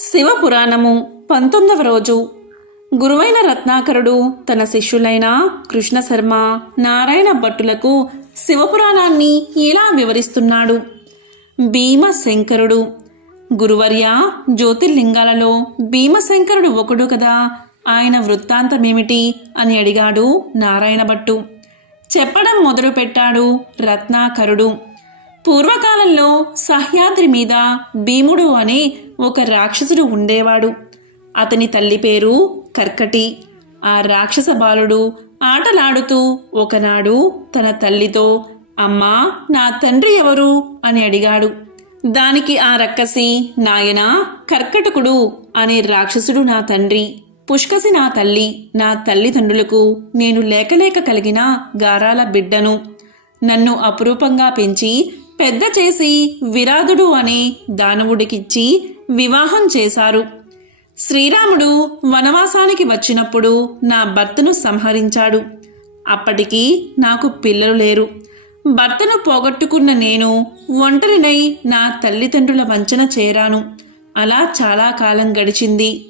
శివపురాణము పంతొమ్మిదవ రోజు. గురువైన రత్నాకరుడు తన శిష్యులైన కృష్ణశర్మ నారాయణ భట్టులకు శివపురాణాన్ని ఇలా వివరిస్తున్నాడు? భీమశంకరుడు. గురువర్య జ్యోతిర్లింగాలలో భీమశంకరుడు ఒకడు కదా? ఆయన వృత్తాంతమేమిటి అని అడిగాడు నారాయణ భట్టు. చెప్పడం మొదలుపెట్టాడు రత్నాకరుడు. పూర్వకాలంలో సహ్యాద్రి మీద భీముడు అనే ఒక రాక్షసుడు ఉండేవాడు. అతని తల్లి పేరు కర్కటి. ఆ రాక్షస బాలుడు ఆటలాడుతూ ఒకనాడు తన తల్లితో అమ్మా నా తండ్రి ఎవరు? అని అడిగాడు. దానికి ఆ రక్కసి నాయనా కర్కటకుడు అనే రాక్షసుడు నా తండ్రి. పుష్కసి నా తల్లి నా తల్లిదండ్రులకు నేను లేకలేక కలిగిన గారాల బిడ్డను. నన్ను అపురూపంగా పెంచి పెద్ద చేసి విరాధుడు అనే దానవుడికిచ్చి వివాహం చేశారు. శ్రీరాముడు వనవాసానికి వచ్చినప్పుడు నా భర్తను సంహరించాడు. అప్పటికి నాకు పిల్లలు లేరు. భర్తను పోగొట్టుకున్న నేను ఒంటరినై నా తల్లిదండ్రుల వంచన చేరాను. అలా చాలా కాలం గడిచింది.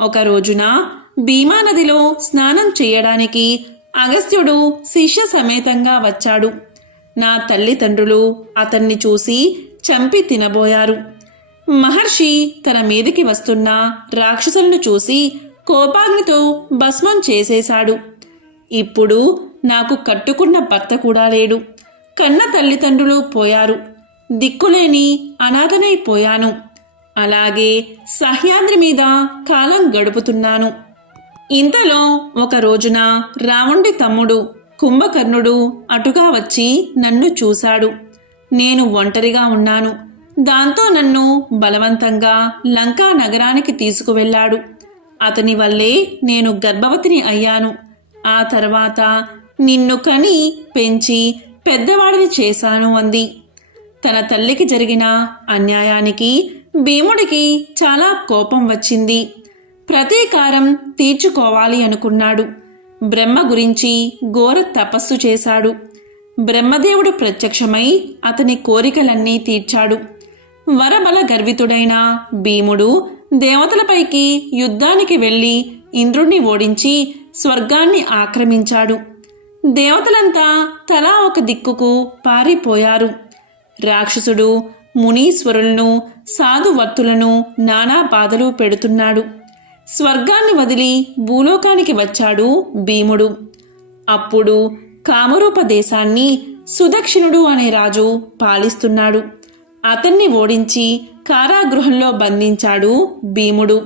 ఒక రోజున భీమా నదిలో స్నానం చేయడానికి అగస్త్యుడు శిష్య సమేతంగా వచ్చాడు. నా తల్లిదండ్రులు అతన్ని చూసి చంపి తినబోయారు. మహర్షి తన మీదికి వస్తున్న రాక్షసులను చూసి కోపాగ్నితో భస్మం చేసేశాడు. ఇప్పుడు నాకు కట్టుకున్న భర్త కూడా లేడు. కన్న తల్లిదండ్రులు పోయారు. దిక్కులేని అనాథనైపోయాను అలాగే సహ్యాద్రి మీద కాలం గడుపుతున్నాను. ఇంతలో ఒక రోజున రావణుడి తమ్ముడు కుంభకర్ణుడు అటుగా వచ్చి నన్ను చూశాడు. నేను ఒంటరిగా ఉన్నాను. దాంతో నన్ను బలవంతంగా లంకా నగరానికి తీసుకువెళ్ళాడు. అతని వల్లే నేను గర్భవతిని అయ్యాను. ఆ తర్వాత నిన్ను కని పెంచి పెద్దవాడిని చేశాను అంది. తన తల్లికి జరిగిన అన్యాయానికి భీముడికి చాలా కోపం వచ్చింది. ప్రతీకారం తీర్చుకోవాలి అనుకున్నాడు. బ్రహ్మ గురించి ఘోర తపస్సు చేశాడు. బ్రహ్మదేవుడు ప్రత్యక్షమై అతని కోరికలన్నీ తీర్చాడు. వరబల గర్వితుడైన భీముడు దేవతలపైకి యుద్ధానికి వెళ్ళి ఇంద్రుణ్ణి ఓడించి స్వర్గాన్ని ఆక్రమించాడు. దేవతలంతా తలా ఒక దిక్కుకు పారిపోయారు. రాక్షసుడు మునీశ్వరులను సాధువర్తులను నానా బాధలు పెడుతున్నాడు. స్వర్గాన్ని వదిలి భూలోకానికి వచ్చాడు భీముడు. అప్పుడు కామరూప దేశాన్ని సుదక్షిణుడు అనే రాజు పాలిస్తున్నాడు. అతన్ని ఓడించి కారాగృహంలో బంధించాడు భీముడు.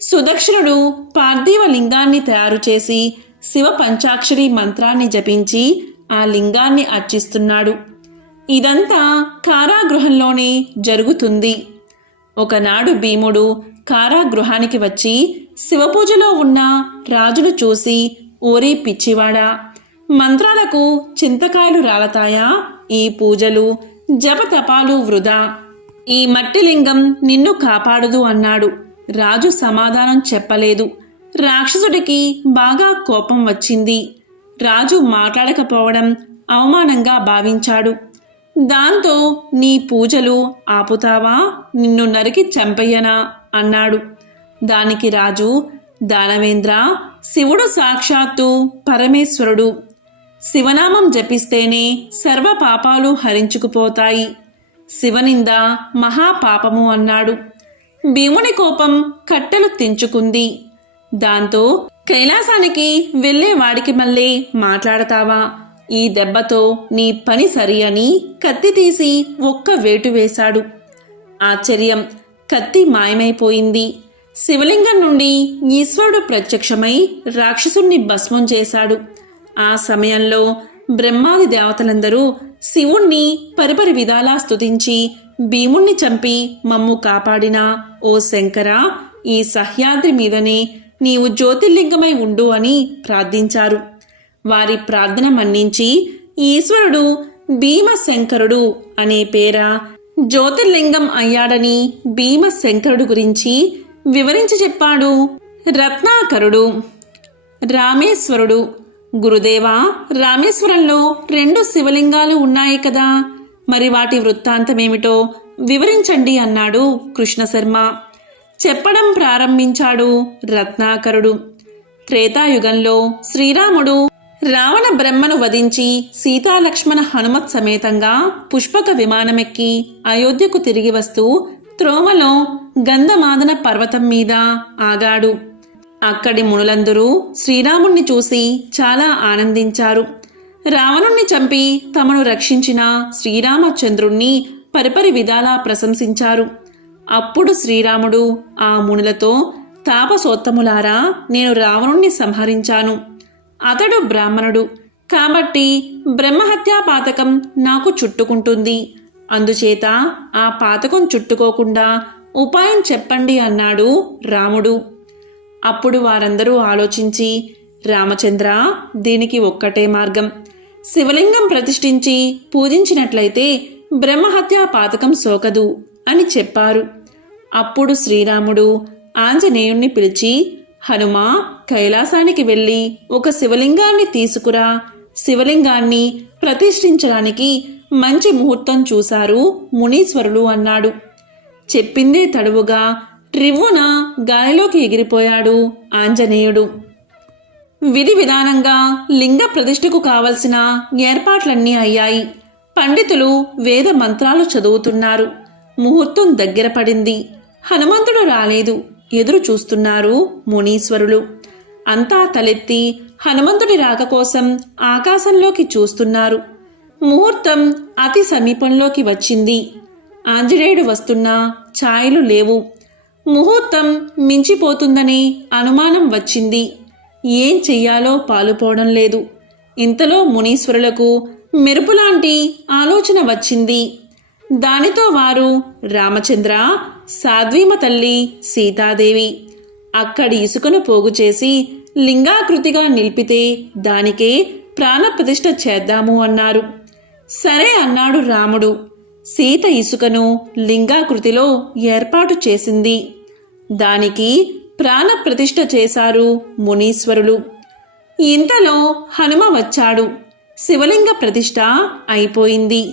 సుదక్షిణుడు పార్థివ లింగాన్ని తయారు చేసి శివ పంచాక్షరి మంత్రాన్ని జపించి ఆ లింగాన్ని అర్చిస్తున్నాడు. ఇదంతా కారాగృహంలోనే జరుగుతుంది. ఒకనాడు భీముడు కారాగృహానికి వచ్చి శివపూజలో ఉన్న రాజును చూసి ఓరి పిచ్చివాడా మంత్రాలకు చింతకాయలు రాలతాయా? ఈ పూజలు జపతపాలు వృధా. ఈ మట్టి లింగం నిన్ను కాపాడదు అన్నాడు. రాజు సమాధానం చెప్పలేదు. రాక్షసుడికి బాగా కోపం వచ్చింది. రాజు మాట్లాడకపోవడం అవమానంగా భావించాడు. దాంతో నీ పూజలు ఆపుతావా? నిన్ను నరికి చంపయ్యనా అన్నాడు. దానికి రాజు దానవేంద్ర శివుడు సాక్షాత్తు పరమేశ్వరుడు. శివనామం జపిస్తేనే సర్వ పాపాలు హరించుకుపోతాయి. శివనింద మహాపాపము అన్నాడు. భీముని కోపం కట్టెలు తెంచుకుంది. దాంతో కైలాసానికి వెళ్ళేవాడికి మళ్ళీ మాట్లాడతావా? ఈ దెబ్బతో నీ పని సరి అని కత్తి తీసి ఒక్క వేటు వేశాడు. ఆశ్చర్యం! కత్తి మాయమైపోయింది. శివలింగం నుండి ఈశ్వరుడు ప్రత్యక్షమై రాక్షసుణ్ణి భస్మం చేశాడు. ఆ సమయంలో బ్రహ్మాది దేవతలందరూ శివుణ్ణి పరిపరి విధాలా స్తుతించి భీముణ్ణి చంపి మమ్ము కాపాడిన ఓ శంకర ఈ సహ్యాద్రి మీదనే నీవు జ్యోతిర్లింగమై ఉండు అని ప్రార్థించారు. వారి ప్రార్థన మన్నించి ఈశ్వరుడు భీమశంకరుడు అనే పేర జ్యోతిర్లింగం అయ్యాడని భీమశంకరుడు గురించి వివరించి చెప్పాడు. రత్నాకరుడు రామేశ్వరుడు. గురుదేవా రామేశ్వరంలో రెండు శివలింగాలు ఉన్నాయి కదా. మరి వాటి వృత్తాంతమేమిటో వివరించండి అన్నాడు కృష్ణశర్మ. చెప్పడం ప్రారంభించాడు రత్నాకరుడు. త్రేతాయుగంలో శ్రీరాముడు రావణ బ్రహ్మను వధించి సీతాలక్ష్మణ హనుమత్ సమేతంగా పుష్పక విమానమెక్కి అయోధ్యకు తిరిగి వస్తూ త్రోమలో గంధమాదన పర్వతం మీద ఆగాడు. అక్కడి మునులందరూ శ్రీరాముణ్ణి చూసి చాలా ఆనందించారు. రావణుణ్ణి చంపి తమను రక్షించిన శ్రీరామచంద్రుణ్ణి పరిపరి విధాలా ప్రశంసించారు. అప్పుడు శ్రీరాముడు ఆ మునులతో తాపసోత్తములారా నేను రావణుణ్ణి సంహరించాను. అతడు బ్రాహ్మణుడు. కాబట్టి బ్రహ్మహత్యా పాతకం నాకు చుట్టుకుంటుంది. అందుచేత ఆ పాతకం చుట్టుకోకుండా ఉపాయం చెప్పండి అన్నాడు రాముడు. అప్పుడు వారందరూ ఆలోచించి రామచంద్ర దీనికి ఒక్కటే మార్గం. శివలింగం ప్రతిష్ఠించి పూజించినట్లయితే బ్రహ్మహత్యా పాతకం సోకదు అని చెప్పారు. అప్పుడు శ్రీరాముడు ఆంజనేయుణ్ణి పిలిచి హనుమా కైలాసానికి వెళ్ళి ఒక శివలింగాన్ని తీసుకురా. శివలింగాన్ని ప్రతిష్ఠించడానికి మంచి ముహూర్తం చూశారు మునీశ్వరులు అన్నాడు. చెప్పిందే తడువుగా త్రివ్వున గాలిలోకి ఎగిరిపోయాడు ఆంజనేయుడు. విధి విధానంగా లింగ ప్రతిష్ఠకు కావలసిన ఏర్పాట్లన్నీ అయ్యాయి. పండితులు వేద మంత్రాలు చదువుతున్నారు. ముహూర్తం దగ్గర పడింది. హనుమంతుడు రాలేదు. ఎదురు చూస్తున్నారు మునీశ్వరులు. అంతా తలెత్తి హనుమంతుడి రాక కోసం ఆకాశంలోకి చూస్తున్నారు. ముహూర్తం అతి సమీపంలోకి వచ్చింది. ఆంజనేయుడు వస్తున్నా ఛాయలు లేవు. ముహూర్తం మించిపోతుందని అనుమానం వచ్చింది. ఏం చెయ్యాలో పాలుపోవడం లేదు. ఇంతలో మునీశ్వరులకు మెరుపులాంటి ఆలోచన వచ్చింది. దానితో వారు రామచంద్ర సాధ్వీమ తల్లి సీతాదేవి. అక్కడి ఇసుకను పోగు చేసి లింగాకృతిగా నిలిపితే దానికే ప్రాణప్రతిష్ఠ చేద్దాము అన్నారు. సరే అన్నాడు రాముడు. సీత ఇసుకను లింగాకృతిలో ఏర్పాటు చేసింది. దానికి ప్రాణప్రతిష్ఠ చేశారు మునీశ్వరులు. ఇంతలో హనుమ వచ్చాడు. శివలింగ ప్రతిష్ఠ అయిపోయింది.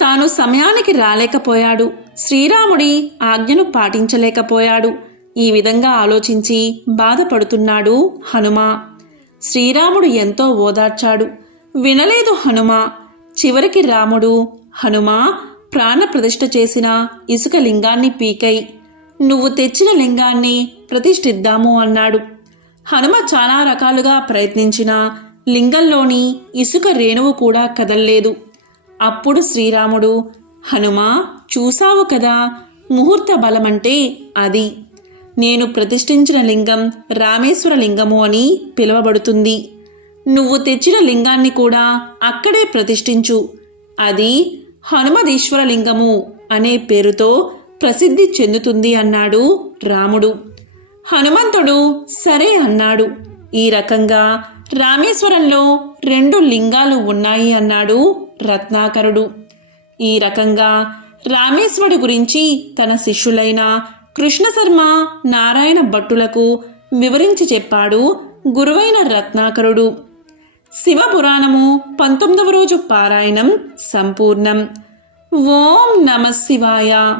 తాను సమయానికి రాలేకపోయాడు. శ్రీరాముడి ఆజ్ఞను పాటించలేకపోయాడు. ఈ విధంగా ఆలోచించి బాధపడుతున్నాడు హనుమ. శ్రీరాముడు ఎంతో ఓదార్చాడు. వినలేదు హనుమ. చివరికి రాముడు హనుమ ప్రాణప్రతిష్ఠ చేసిన ఇసుక లింగాన్ని పీకై నువ్వు తెచ్చిన లింగాన్ని ప్రతిష్ఠిద్దాము అన్నాడు. హనుమ చాలా రకాలుగా ప్రయత్నించిన లింగంలోని ఇసుక రేణువు కూడా కదల్లేదు. అప్పుడు శ్రీరాముడు హనుమా చూసావు కదా? ముహూర్త బలమంటే అది. నేను ప్రతిష్ఠించిన లింగం రామేశ్వర లింగము అని పిలువబడుతుంది. నువ్వు తెచ్చిన లింగాన్ని కూడా అక్కడే ప్రతిష్ఠించు. అది హనుమదీశ్వర లింగము అనే పేరుతో ప్రసిద్ధి చెందుతుంది అన్నాడు రాముడు. హనుమంతుడు సరే అన్నాడు. ఈ రకంగా రామేశ్వరంలో రెండు లింగాలు ఉన్నాయి అన్నాడు రత్నాకరుడు. ఈ రకంగా రామేశ్వరుడు గురించి తన శిష్యులైన కృష్ణశర్మ నారాయణ భట్టులకు వివరించి చెప్పాడు గురువైన రత్నాకరుడు. శివపురాణము పంతొమ్మిదవ రోజు పారాయణం సంపూర్ణం. ఓం నమ శివాయ.